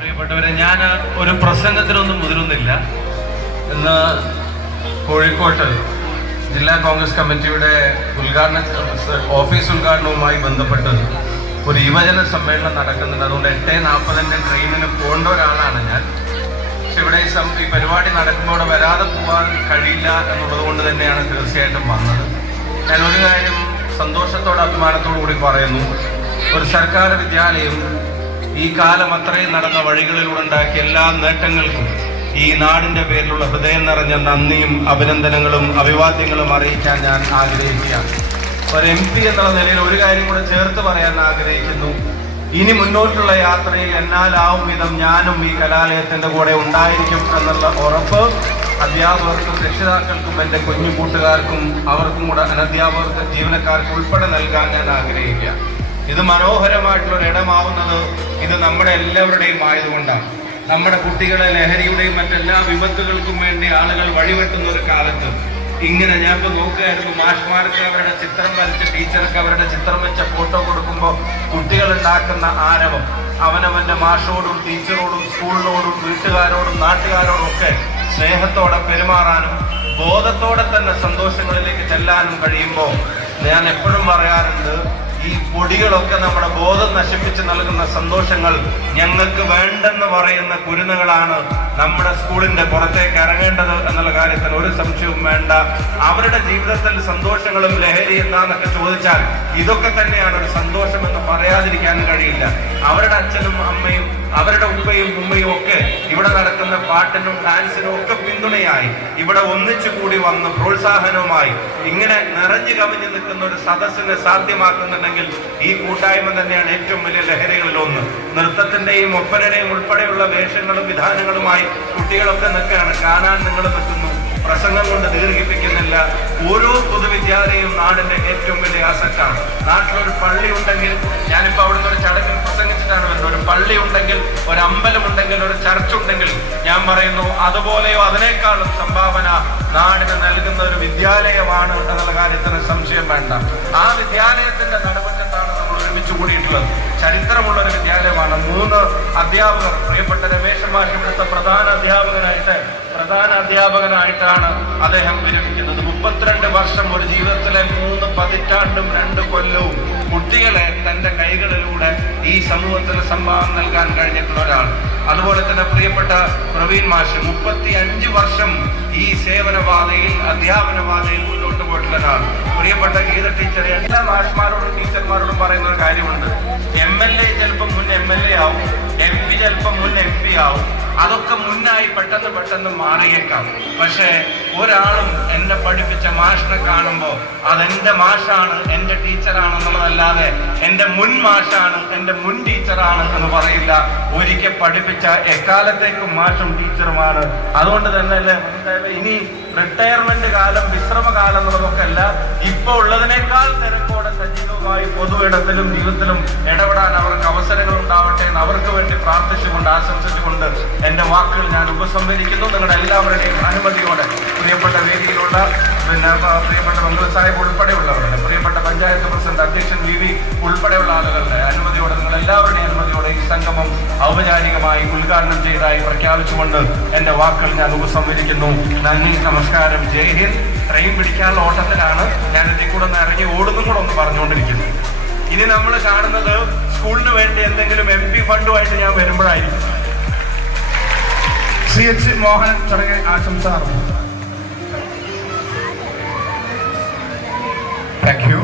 പ്രിയപ്പെട്ടവരെ, ഞാൻ ഒരു പ്രസംഗത്തിനൊന്നും മുതിരുന്നില്ല. ഇന്ന് കോഴിക്കോട്ട് ജില്ലാ കോൺഗ്രസ് കമ്മിറ്റിയുടെ ഓഫീസ് ഉദ്ഘാടനവുമായി ബന്ധപ്പെട്ട് ഒരു യുവജന സമ്മേളനം നടക്കുന്നുണ്ട്. അതുകൊണ്ട് 8:40 ട്രെയിനിന് പോകേണ്ട ഒരാളാണ് ഞാൻ. പക്ഷെ ഇവിടെ ഈ പരിപാടി നടക്കുമ്പോൾ അവിടെ വരാതെ പോകാൻ കഴിയില്ല എന്നുള്ളത് കൊണ്ട് തന്നെയാണ് തീർച്ചയായിട്ടും വന്നത്. ഞാൻ ഒരു കാര്യം സന്തോഷത്തോടെ അഭിമാനത്തോടു കൂടി പറയുന്നു. ഒരു സർക്കാർ വിദ്യാലയം ഈ കാലം അത്രയും നടന്ന വഴികളിലൂടെ ഉണ്ടാക്കിയ എല്ലാ നേട്ടങ്ങൾക്കും ഈ നാടിന്റെ പേരിലുള്ള ഹൃദയം നിറഞ്ഞ നന്ദിയും അഭിനന്ദനങ്ങളും അഭിവാദ്യങ്ങളും അറിയിക്കാൻ ഞാൻ ആഗ്രഹിക്കുകയാണ്. ഒരു MP എന്നുള്ള നിലയിൽ ഒരു കാര്യം കൂടെ ചേർത്ത് പറയാൻ ആഗ്രഹിക്കുന്നു. ഇനി മുന്നോട്ടുള്ള യാത്രയിൽ എന്നാലാവും വിധം ഞാനും ഈ കലാലയത്തിന്റെ കൂടെ ഉണ്ടായിരിക്കും എന്നുള്ള ഉറപ്പ് അധ്യാപകർക്കും രക്ഷിതാക്കൾക്കും എൻ്റെ കുഞ്ഞു കൂട്ടുകാർക്കും അവർക്കും കൂടെ അനധ്യാപകർക്ക് ജീവനക്കാർക്ക് ഉൾപ്പെടെ നൽകാൻ ഞാൻ ആഗ്രഹിക്കുക. ഇത് മനോഹരമായിട്ടുള്ള ഇടമാവുന്നത് ഇത് നമ്മുടെ എല്ലാവരുടെയും ആയതുകൊണ്ടാണ്. നമ്മുടെ കുട്ടികളെ ലഹരിയുടെയും മറ്റെല്ലാ വിപത്തുകൾക്കും വേണ്ടി ആളുകൾ വഴിവെട്ടുന്ന ഒരു കാലത്ത് ഇങ്ങനെ ഞാൻ ഇപ്പോൾ നോക്കുകയായിരുന്നു. മാഷ്മാർക്ക് അവരുടെ ചിത്രം വരച്ച് ടീച്ചർക്ക് അവരുടെ ചിത്രം വെച്ച ഫോട്ടോ കൊടുക്കുമ്പോൾ കുട്ടികൾ ഉണ്ടാക്കുന്ന ആരവം അവനവന്റെ മാഷോടും ടീച്ചറോടും സ്കൂളിനോടും വീട്ടുകാരോടും നാട്ടുകാരോടും ഒക്കെ സ്നേഹത്തോടെ പെരുമാറാനും ബോധത്തോടെ തന്നെ സന്തോഷങ്ങളിലേക്ക് ചെല്ലാനും കഴിയുമ്പോൾ ഞാൻ എപ്പോഴും പറയാറുണ്ട്, ഈ പൊടികളൊക്കെ നമ്മുടെ ബോധം നശിപ്പിച്ച് നൽകുന്ന സന്തോഷങ്ങൾ ഞങ്ങൾക്ക് വേണ്ടെന്ന് പറയുന്ന കുരുന്നുകളാണ് നമ്മുടെ സ്കൂളിന്റെ പുറത്തേക്ക് ഇറങ്ങേണ്ടത് എന്നുള്ള കാര്യത്തിൽ ഒരു സംശയവും വേണ്ട. അവരുടെ ജീവിതത്തിൽ സന്തോഷങ്ങളും ലഹരി എന്താന്നൊക്കെ ചോദിച്ചാൽ ഇതൊക്കെ തന്നെയാണ് ഒരു സന്തോഷം എന്ന് പറയാതിരിക്കാൻ കഴിയില്ല. അവരുടെ അച്ഛനും അമ്മയും അവരുടെ ഉപ്പയും ഉമ്മയും ഒക്കെ ഇവിടെ നടക്കുന്ന പാട്ടിനും ഡാൻസിനും ഒക്കെ പിന്തുണയായി ഇവിടെ ഒന്നിച്ചു കൂടി വന്ന് പ്രോത്സാഹനവുമായി ഇങ്ങനെ നിറഞ്ഞു കവിഞ്ഞു നിൽക്കുന്ന ഒരു സദസ്സിനെ സാധ്യമാക്കുന്നുണ്ടെങ്കിൽ ഈ കൂട്ടായ്മ തന്നെയാണ് ഏറ്റവും വലിയ ലഹരികളിലൊന്ന്. നൃത്തത്തിന്റെയും ഒപ്പനയുടെയും ഉൾപ്പെടെയുള്ള വേഷങ്ങളും വിധാനങ്ങളുമായി കുട്ടികളൊക്കെ നിൽക്കുകയാണ്. കാണാൻ നിങ്ങൾ നിൽക്കുന്നു. പ്രസംഗം കൊണ്ട് ദീർഘിപ്പിക്കുന്നില്ല. ഓരോ പൊതുവിദ്യാലയവും നാടിന്റെ ഏറ്റവും വലിയ ആസക്താണ്. നാട്ടിലൊരു പള്ളി ഉണ്ടെങ്കിൽ, ഞാനിപ്പോൾ അവിടുന്ന് ഒരു ചടങ്ങിൽ പ്രസംഗിച്ചിട്ടാണ് വരുന്നത്, ഒരു പള്ളി ഉണ്ടെങ്കിൽ, ഒരു അമ്പലം ഉണ്ടെങ്കിൽ, ഒരു ചർച്ച് ഉണ്ടെങ്കിൽ ഞാൻ പറയുന്നു അതുപോലെയോ അതിനേക്കാളും സംഭാവന നാടിന് നൽകുന്ന ഒരു വിദ്യാലയമാണ് എന്നുള്ള കാര്യത്തിന് സംശയം വേണ്ട. ആ വിദ്യാലയത്തിന്റെ നടുമുറ്റത്താണ് നമ്മൾ ഒരുമിച്ച് കൂടിയിട്ടുള്ളത്. ചരിത്രമുള്ള ഒരു വിദ്യാലയമാണ്. 3 അധ്യാപകർ, പ്രിയപ്പെട്ട രമേശ് മാഷ് ഇവിടുത്തെ പ്രധാന അധ്യാപകനായിട്ടാണ് അദ്ദേഹം വിരമിക്കുന്നത്. 32 വർഷം, ഒരു ജീവിതത്തിലെ 3 പതിറ്റാണ്ടും 2 കൊല്ലവും കുട്ടികളെ തന്റെ കൈകളിലൂടെ ഈ സമൂഹത്തിന് സംഭാവന നൽകാൻ കഴിഞ്ഞിട്ടുള്ള ഒരാൾ. അതുപോലെ തന്നെ പ്രിയപ്പെട്ട പ്രവീൺ മാഷ് 35 വർഷം ഈ സേവനപാതയിൽ അധ്യാപനപാതയിൽ മുന്നോട്ട് പോയിട്ടുള്ള ഒരാൾ. പ്രിയപ്പെട്ട ഗീത ടീച്ചറെ, എല്ലാ മാഷ്മാരോടും ടീച്ചർമാരോടും പറയുന്ന ഒരു കാര്യമുണ്ട്. MLA ചിലപ്പോൾ മുൻ MLA ആവും, MP ചിലപ്പോൾ മുൻ MP ആവും. അതൊക്കെ മുന്നായി പെട്ടെന്ന് മാറിയേക്കാം. പക്ഷേ ഒരാളും എന്നെ പഠിപ്പിച്ച മാഷിനെ കാണുമ്പോൾ അതെന്റെ മാഷാണ്, എന്റെ ടീച്ചറാണ് എന്നുള്ളതല്ലാതെ എന്റെ മുൻ മാഷാണ്, എന്റെ മുൻ ടീച്ചറാണ് എന്ന് പറയില്ല. ഒരിക്കൽ പഠിപ്പിച്ച എക്കാലത്തേക്കും മാഷും ടീച്ചറുമാണ്. അതുകൊണ്ട് തന്നെ ഇനി റിട്ടയർമെന്റ് കാലം, വിശ്രമകാലം എന്നുള്ളതൊക്കെ അല്ല, ഇപ്പൊ ഉള്ളതിനേക്കാൾ തിരക്കോടെ സജീവമായി പൊതുയിടത്തിലും ജീവിതത്തിലും ഇടപെടാൻ അവർക്ക് അവസരങ്ങൾ ഉണ്ടാവട്ടെ എന്ന് അവർക്ക് വേണ്ടി പ്രാർത്ഥിച്ചുകൊണ്ട് ആശംസിച്ചുകൊണ്ട് എന്റെ വാക്കുകൾ ഞാൻ ഉപസംഹരിക്കുന്നു. നിങ്ങളുടെ എല്ലാവരുടെയും അനുമതിയോടെ പ്രിയപ്പെട്ട വേദിയിലുള്ള പ്രിയപ്പെട്ട മംഗള സാഹിബ് ഉൾപ്പെടെയുള്ളവരുടെ, പ്രിയപ്പെട്ട പഞ്ചായത്ത് പ്രസിഡന്റ് അധ്യക്ഷൻ VV ഉൾപ്പെടെയുള്ള ആളുകളുടെ അനുമതിയോടെ, നിങ്ങൾ എല്ലാവരുടെയും അനുമതിയോടെ ഈ സംഗമം ഔപചാരികമായി ഉദ്ഘാടനം ചെയ്തതായി പ്രഖ്യാപിച്ചുകൊണ്ട് എന്റെ വാക്കുകൾ ഞാൻ ഉപസംഹരിക്കുന്നു. നന്ദി, നമസ്കാരം, ജയ് ഹിന്ദ്. ട്രെയിൻ പിടിക്കാനുള്ള ഓട്ടത്തിലാണ് ഞാൻ ഇതിൽ കൂടെ ഒന്ന് ഇറങ്ങി ഓടുന്നും കൂടെ ഒന്ന് പറഞ്ഞുകൊണ്ടിരിക്കുന്നു. ഇനി നമ്മൾ കാണുന്നത് സ്കൂളിന് വേണ്ടി എന്തെങ്കിലും MP ഫണ്ടുമായിട്ട് ഞാൻ വരുമ്പോഴായിരിക്കും. CH മോഹൻ ചടങ്ങിൽ ആശംസ അർപ്പിച്ചു. Thank you.